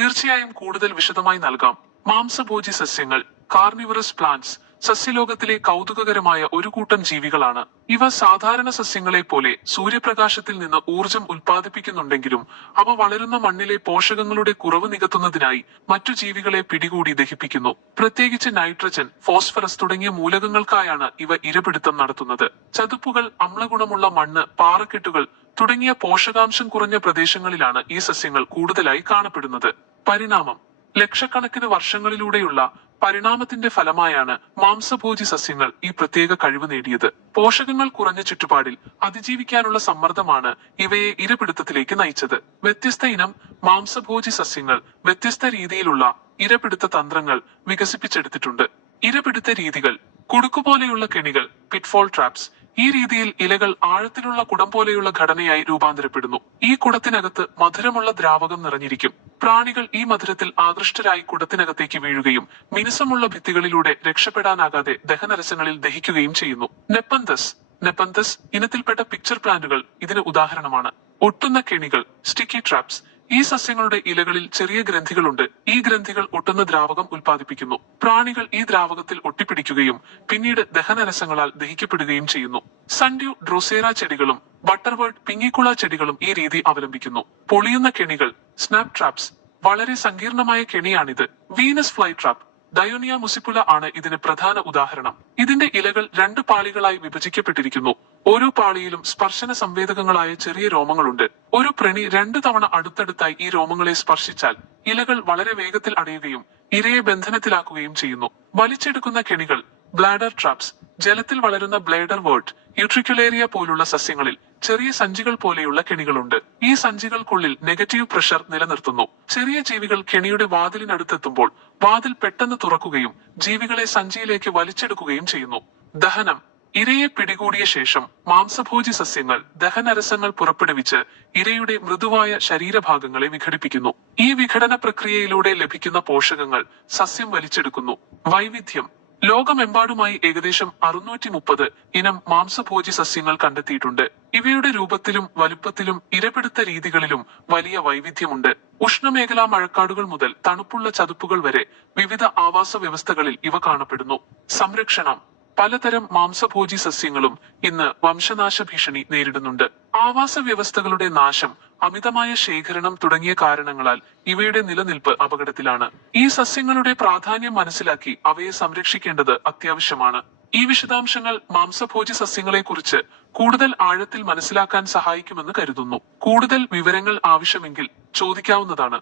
തീർച്ചയായും കൂടുതൽ വിശദമായി നൽകാം. മാംസഭോജി സസ്യങ്ങൾ കാർണിവറസ് പ്ലാന്റ്സ് സസ്യലോകത്തിലെ കൗതുകകരമായ ഒരു കൂട്ടം ജീവികളാണ്. ഇവ സാധാരണ സസ്യങ്ങളെ പോലെ സൂര്യപ്രകാശത്തിൽ നിന്ന് ഊർജം ഉൽപ്പാദിപ്പിക്കുന്നുണ്ടെങ്കിലും അവ വളരുന്ന മണ്ണിലെ പോഷകങ്ങളുടെ കുറവ് നികത്തുന്നതിനായി മറ്റു ജീവികളെ പിടികൂടി ദഹിപ്പിക്കുന്നു. പ്രത്യേകിച്ച് നൈട്രജൻ ഫോസ്ഫറസ് തുടങ്ങിയ മൂലകങ്ങൾക്കായാണ് ഇവ ഇരപിടുത്തം നടത്തുന്നത്. ചതുപ്പുകൾ അമ്ലഗുണമുള്ള മണ്ണ് പാറക്കെട്ടുകൾ തുടങ്ങിയ പോഷകാംശം കുറഞ്ഞ പ്രദേശങ്ങളിലാണ് ഈ സസ്യങ്ങൾ കൂടുതലായി കാണപ്പെടുന്നത്. പരിണാമം. ലക്ഷക്കണക്കിന് വർഷങ്ങളിലൂടെയുള്ള പരിണാമത്തിന്റെ ഫലമായാണ് മാംസഭോജി സസ്യങ്ങൾ ഈ പ്രത്യേക കഴിവ് നേടിയത്. പോഷകങ്ങൾ കുറഞ്ഞ ചുറ്റുപാടിൽ അതിജീവിക്കാനുള്ള സമ്മർദ്ദമാണ് ഇവയെ ഇരപിടുത്തത്തിലേക്ക് നയിച്ചത്. വ്യത്യസ്ത ഇനം മാംസഭോജി സസ്യങ്ങൾ വ്യത്യസ്ത രീതിയിലുള്ള ഇരപിടുത്ത തന്ത്രങ്ങൾ വികസിപ്പിച്ചെടുത്തിട്ടുണ്ട്. ഇരപിടുത്ത രീതികൾ കുടുക്കുപോലെയുള്ള കെണികൾ പിറ്റ്ഫോൾ ട്രാപ്സ് ഈ രീതിയിൽ ഇലകൾ ആഴത്തിലുള്ള കുടം പോലെയുള്ള ഘടനയായി രൂപാന്തരപ്പെടുന്നു. ഈ കുടത്തിനകത്ത് മധുരമുള്ള ദ്രാവകം നിറഞ്ഞിരിക്കും. പ്രാണികൾ ഈ മധുരത്തിൽ ആകൃഷ്ടരായി കുടത്തിനകത്തേക്ക് വീഴുകയും മിനുസമുള്ള ഭിത്തികളിലൂടെ രക്ഷപ്പെടാനാകാതെ ദഹനരസങ്ങളിൽ ദഹിക്കുകയും ചെയ്യുന്നു. നെപ്പന്തസ്. നെപ്പന്തസ് ഇനത്തിൽപ്പെട്ട പിക്ചർ പ്ലാന്റുകൾ ഇതിന് ഉദാഹരണമാണ്. ഒട്ടുന്ന കെണികൾ സ്റ്റിക്കി ട്രാപ്സ് ഈ സസ്യങ്ങളുടെ ഇലകളിൽ ചെറിയ ഗ്രന്ഥികളുണ്ട്. ഈ ഗ്രന്ഥികൾ ഒട്ടുന്ന ദ്രാവകം ഉൽപ്പാദിപ്പിക്കുന്നു. പ്രാണികൾ ഈ ദ്രാവകത്തിൽ ഒട്ടിപ്പിടിക്കുകയും പിന്നീട് ദഹനരസങ്ങളാൽ ദഹിക്കപ്പെടുകയും ചെയ്യുന്നു. സൺഡ്യൂ ഡ്രോസേറ ചെടികളും ബട്ടർവേർഡ് പിങ്ങിക്കുള ചെടികളും ഈ രീതി അവലംബിക്കുന്നു. പൊളിയുന്ന കെണികൾ സ്നാപ് ട്രാപ്സ് വളരെ സങ്കീർണമായ കെണിയാണിത്. Venus fly trap Dionaea muscipula ആണ് ഇതിന് പ്രധാന ഉദാഹരണം. ഇതിന്റെ ഇലകൾ രണ്ട് പാളികളായി വിഭജിക്കപ്പെട്ടിരിക്കുന്നു. ഓരോ പാളിയിലും സ്പർശന സംവേദകങ്ങളായ ചെറിയ രോമങ്ങളുണ്ട്. ഒരു പ്രണി രണ്ടു തവണ അടുത്തടുത്തായി ഈ രോമങ്ങളെ സ്പർശിച്ചാൽ ഇലകൾ വളരെ വേഗത്തിൽ അടയുകയും ഇരയെ ബന്ധനത്തിലാക്കുകയും ചെയ്യുന്നു. വലിച്ചെടുക്കുന്ന കെണികൾ ബ്ലാഡർ ട്രാപ്സ് ജലത്തിൽ വളരുന്ന ബ്ലേഡർ വേർഡ് യൂട്രിക്കുലേറിയ പോലുള്ള സസ്യങ്ങളിൽ ചെറിയ സഞ്ചികൾ പോലെയുള്ള കെണികളുണ്ട്. ഈ സഞ്ചികൾക്കുള്ളിൽ നെഗറ്റീവ് പ്രഷർ നിലനിർത്തുന്നു. ചെറിയ ജീവികൾ കെണിയുടെ വാതിലിനടുത്തെത്തുമ്പോൾ വാതിൽ പെട്ടെന്ന് തുറക്കുകയും ജീവികളെ സഞ്ചിയിലേക്ക് വലിച്ചെടുക്കുകയും ചെയ്യുന്നു. ദഹനം ഇരയെ പിടികൂടിയ ശേഷം മാംസഭോജി സസ്യങ്ങൾ ദഹനരസങ്ങൾ പുറപ്പെടുവിച്ച് ഇരയുടെ മൃദുവായ ശരീരഭാഗങ്ങളെ വിഘടിപ്പിക്കുന്നു. ഈ വിഘടന പ്രക്രിയയിലൂടെ ലഭിക്കുന്ന പോഷകങ്ങൾ സസ്യം വലിച്ചെടുക്കുന്നു. വൈവിധ്യം. ലോകമെമ്പാടുമായി ഏകദേശം അറുന്നൂറ്റി മുപ്പത് ഇനം മാംസഭോജി സസ്യങ്ങൾ കണ്ടെത്തിയിട്ടുണ്ട്. ഇവയുടെ രൂപത്തിലും വലുപ്പത്തിലും ഇരപിടുത്ത രീതികളിലും വലിയ വൈവിധ്യമുണ്ട്. ഉഷ്ണമേഖലാ മഴക്കാടുകൾ മുതൽ തണുപ്പുള്ള ചതുപ്പുകൾ വരെ വിവിധ ആവാസ വ്യവസ്ഥകളിൽ ഇവ കാണപ്പെടുന്നു. സംരക്ഷണം. പലതരം മാംസഭോജി സസ്യങ്ങളും ഇന്ന് വംശനാശ ഭീഷണി നേരിടുന്നുണ്ട്. ആവാസ വ്യവസ്ഥകളുടെ നാശം അമിതമായ ശേഖരണം തുടങ്ങിയ കാരണങ്ങളാൽ ഇവയുടെ നിലനിൽപ്പ് അപകടത്തിലാണ്. ഈ സസ്യങ്ങളുടെ പ്രാധാന്യം മനസ്സിലാക്കി അവയെ സംരക്ഷിക്കേണ്ടത് അത്യാവശ്യമാണ്. ഈ വിശദാംശങ്ങൾ മാംസഭോജി സസ്യങ്ങളെ കുറിച്ച് കൂടുതൽ ആഴത്തിൽ മനസ്സിലാക്കാൻ സഹായിക്കുമെന്ന് കരുതുന്നു. കൂടുതൽ വിവരങ്ങൾ ആവശ്യമെങ്കിൽ ചോദിക്കാവുന്നതാണ്.